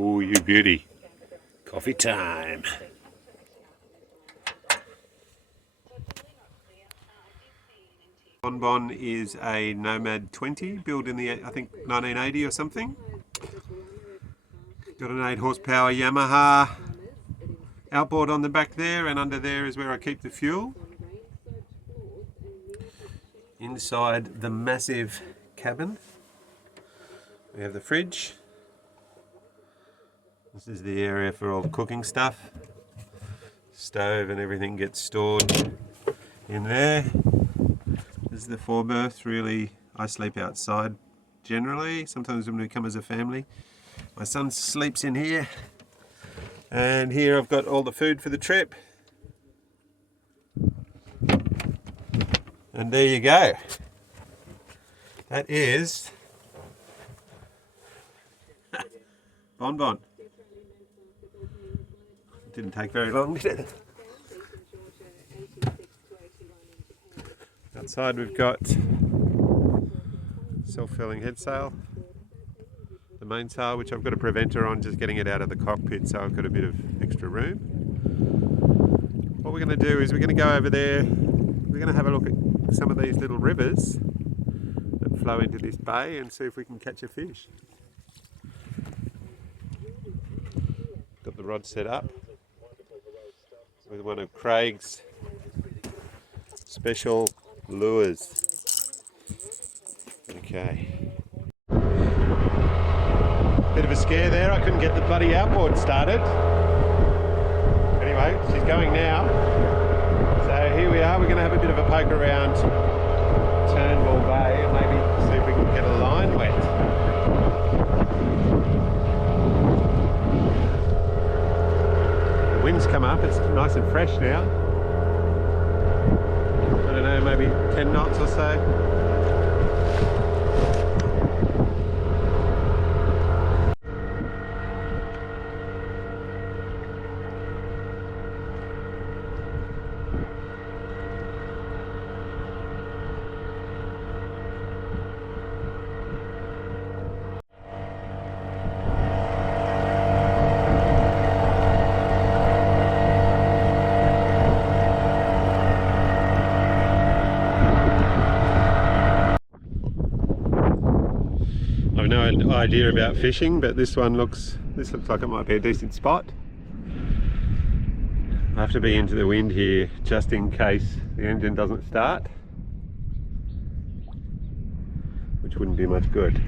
Oh, you beauty. Coffee time. Bonbon is a Nomad 20 built in the, I think, 1980 or something. Got an 8 horsepower Yamaha outboard on the back there, and under there is where I keep the fuel. Inside the massive cabin we have the fridge. This is the area for all the cooking stuff. Stove and everything gets stored in there. This is the 4-berth. Really, I sleep outside generally. Sometimes when we come as a family. My son sleeps in here. And here I've got all the food for the trip. And there you go. That is Bonbon. Didn't take very long, did it? Outside we've got self-filling head sail, the main sail, which I've got a preventer on, just getting it out of the cockpit, so I've got a bit of extra room. What we're going to do is we're going to go over there, we're going to have a look at some of these little rivers that flow into this bay and see if we can catch a fish. Got the rod set up with one of Craig's special lures. Okay. Bit of a scare there, I couldn't get the bloody outboard started. Anyway, she's going now. So here we are, we're going to have a bit of a poke around Turnbull Bay and maybe see if we can get a line wet. The wind's come up, it's nice and fresh now. I don't know, maybe 10 knots or so. I've no idea about fishing, but this looks like it might be a decent spot. I have to be into the wind here just in case the engine doesn't start, which wouldn't be much good.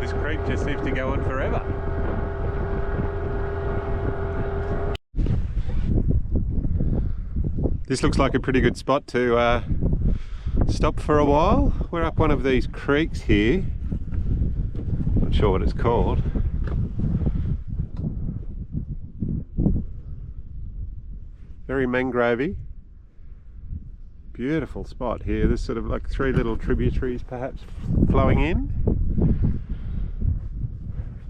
This creek just seems to go on forever. This looks like a pretty good spot to stop for a while. We're up one of these creeks here. Not sure what it's called. Very mangrovey. Beautiful spot here. There's sort of like 3 little tributaries perhaps flowing in.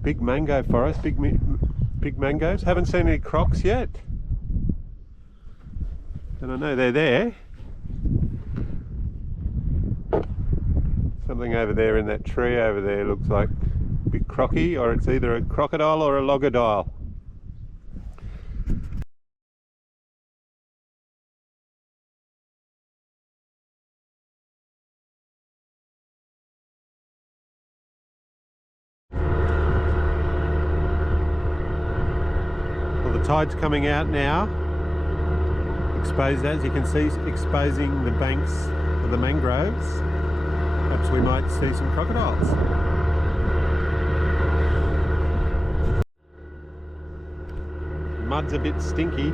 Big mango forest, big mangoes. Haven't seen any crocs yet. And I know they're there. Something over there in that tree over there looks like a bit crocky, or it's either a crocodile or a logodile. Well, the tide's coming out now. Exposed, as you can see, exposing the banks of the mangroves. Perhaps we might see some crocodiles. Mud's a bit stinky.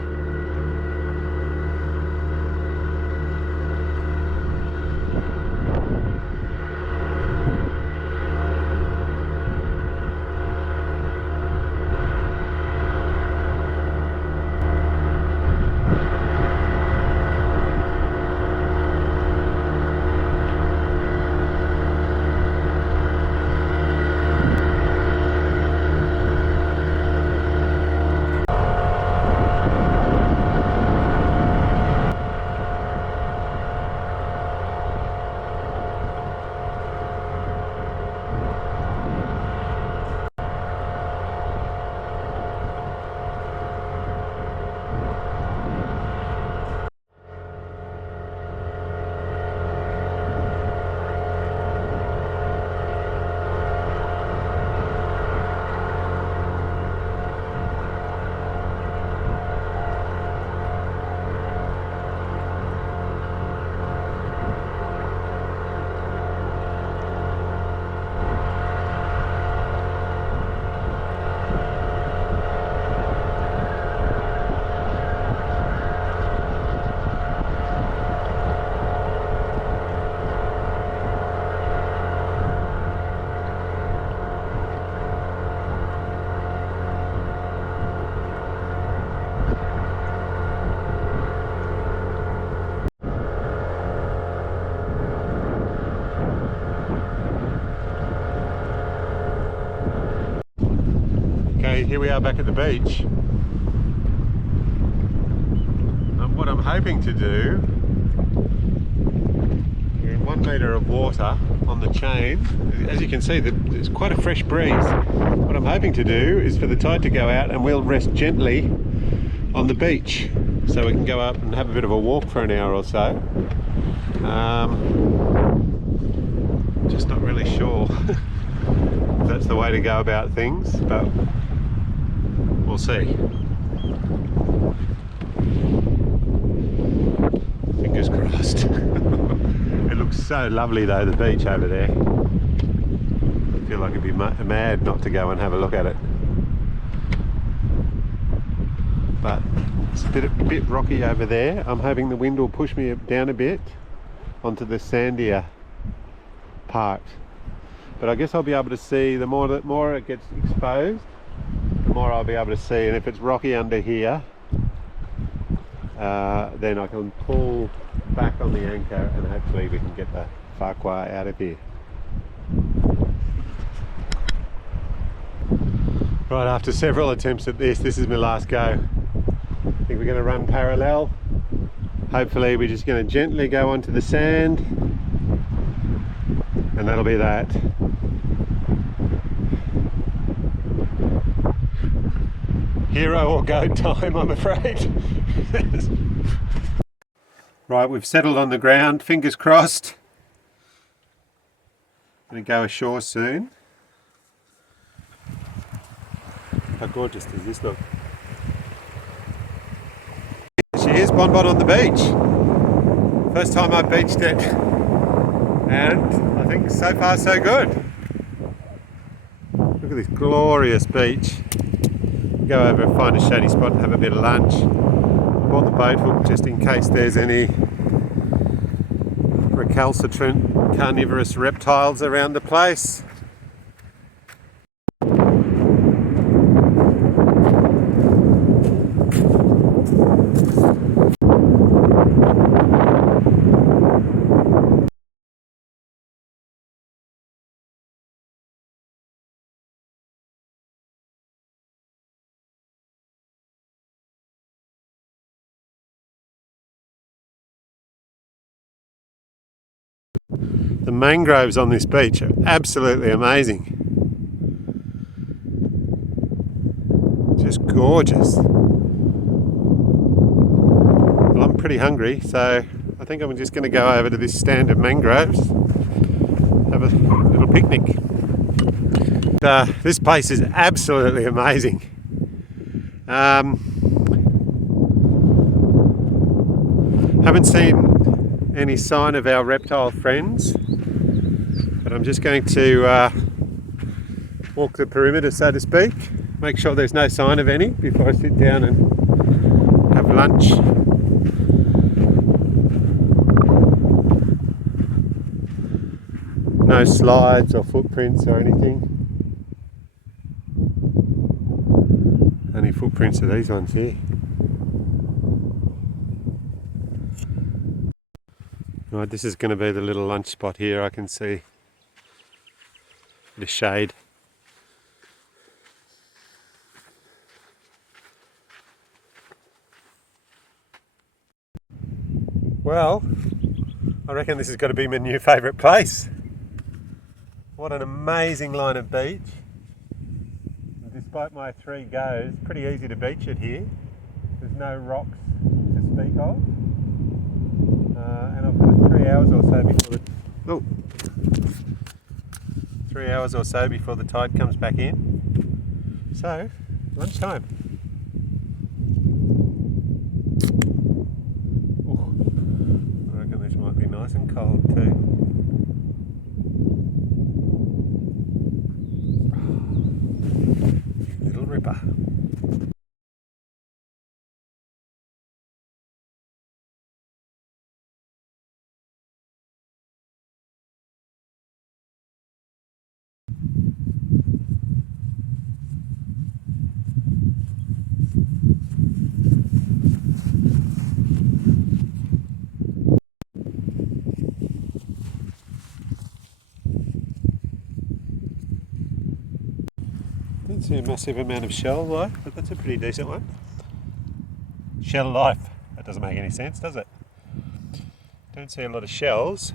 Okay, here we are back at the beach. What I'm hoping to do, we're in 1 metre of water on the chain. As you can see, there's quite a fresh breeze. What I'm hoping to do is for the tide to go out and we'll rest gently on the beach so we can go up and have a bit of a walk for an hour or so. Just not really sure if that's the way to go about things, but we'll see. Fingers crossed. It looks so lovely though, the beach over there. I feel like it'd be mad not to go and have a look at it. But it's a bit rocky over there. I'm hoping the wind will push me down a bit onto the sandier part. But I guess I'll be able to see, the more it gets exposed, the more I'll be able to see. And if it's rocky under here, then I can pull back on the anchor and hopefully we can get the Farquhar out of here. Right, after several attempts at this is my last go. I think we're going to run parallel. Hopefully we're just going to gently go onto the sand and that'll be that. Hero or go time, I'm afraid. Right, we've settled on the ground, fingers crossed. Gonna go ashore soon. How gorgeous does this look? She is Bonbon on the beach. First time I beached it, and I think so far so good. Look at this glorious beach. Go over and find a shady spot and have a bit of lunch. Bought the boat hook just in case there's any recalcitrant carnivorous reptiles around the place. The mangroves on this beach are absolutely amazing. Just gorgeous. Well, I'm pretty hungry, so I think I'm just going to go over to this stand of mangroves, have a little picnic. This place is absolutely amazing. Haven't seen any sign of our reptile friends, but I'm just going to walk the perimeter, so to speak, make sure there's no sign of any before I sit down and have lunch. No slides or footprints or anything. Only footprints are these ones here. Right, this is going to be the little lunch spot here. I can see the shade. Well, I reckon this has got to be my new favourite place. What an amazing line of beach. Despite my 3 goes, pretty easy to beach it here. There's no rocks to speak of. And I've got 3 hours or so before the 3 hours or so before the tide comes back in. So, lunchtime. Ooh, I reckon this might be nice and cold too. Little ripper. Didn't see a massive amount of shell life, but that's a pretty decent one. Shell life. That doesn't make any sense, does it? Don't see a lot of shells.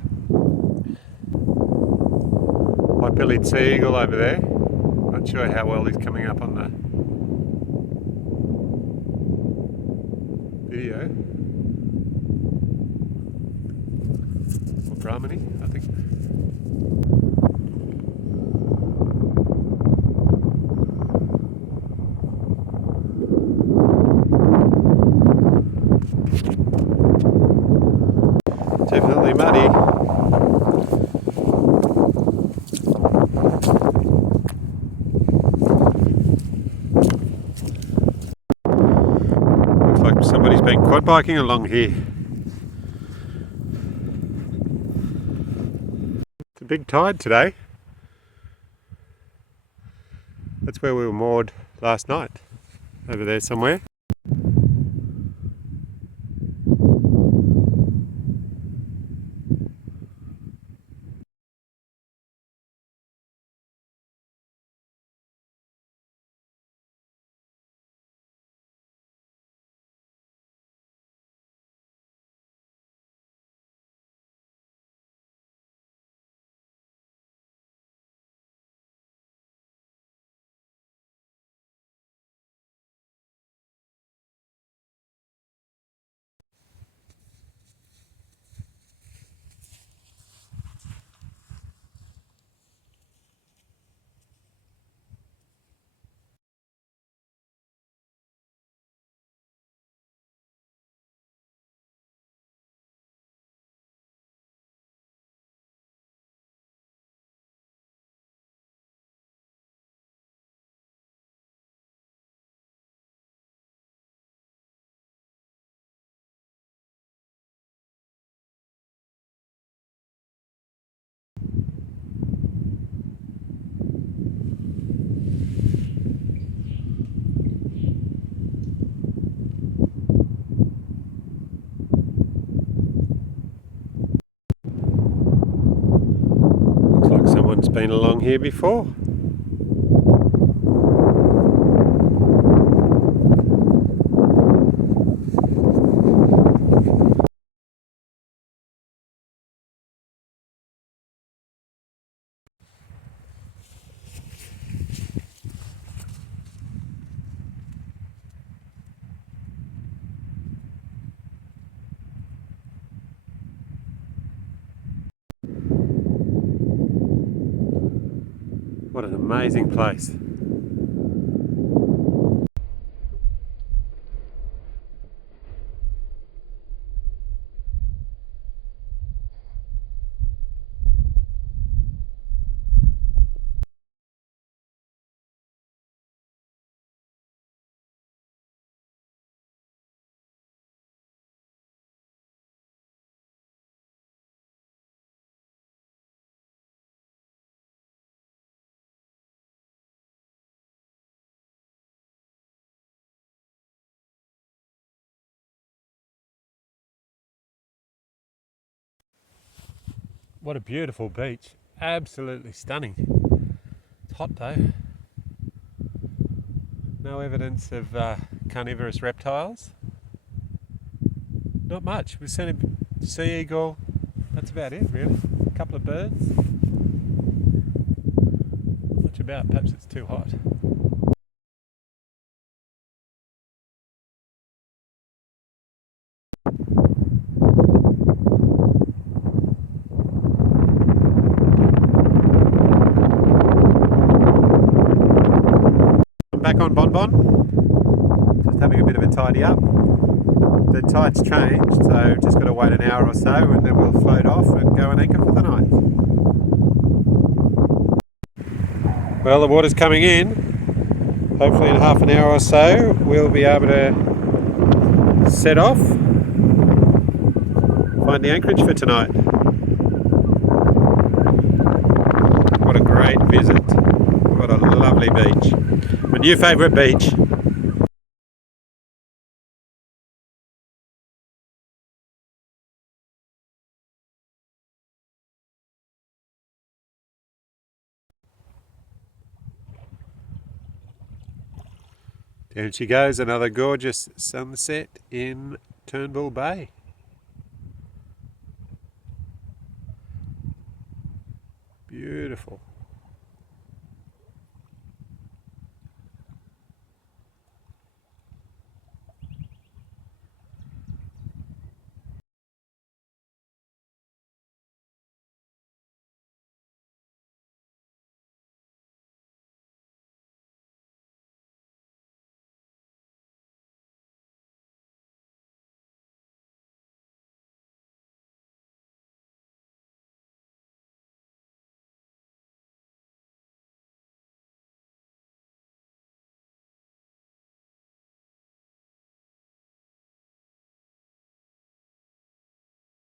White-bellied sea eagle over there. Not sure how well he's coming up on the video. Or Brahmini, I think. Definitely muddy. Looks like somebody's been quad biking along here. It's a big tide today. That's where we were moored last night. Over there somewhere. Someone's been along here before. What an amazing place. What a beautiful beach. Absolutely stunning. It's hot though. No evidence of carnivorous reptiles. Not much. We've seen a sea eagle. That's about it really. A couple of birds. Not much about. Perhaps it's too hot. I'm back on Bon Bon. Just having a bit of a tidy up. The tide's changed, so just got to wait an hour or so and then we'll float off and go and anchor for the night. Well, the water's coming in. Hopefully in half an hour or so we'll be able to set off, find the anchorage for tonight. What a great visit. What a lovely beach. My new favourite beach. There she goes, another gorgeous sunset in Turnbull Bay.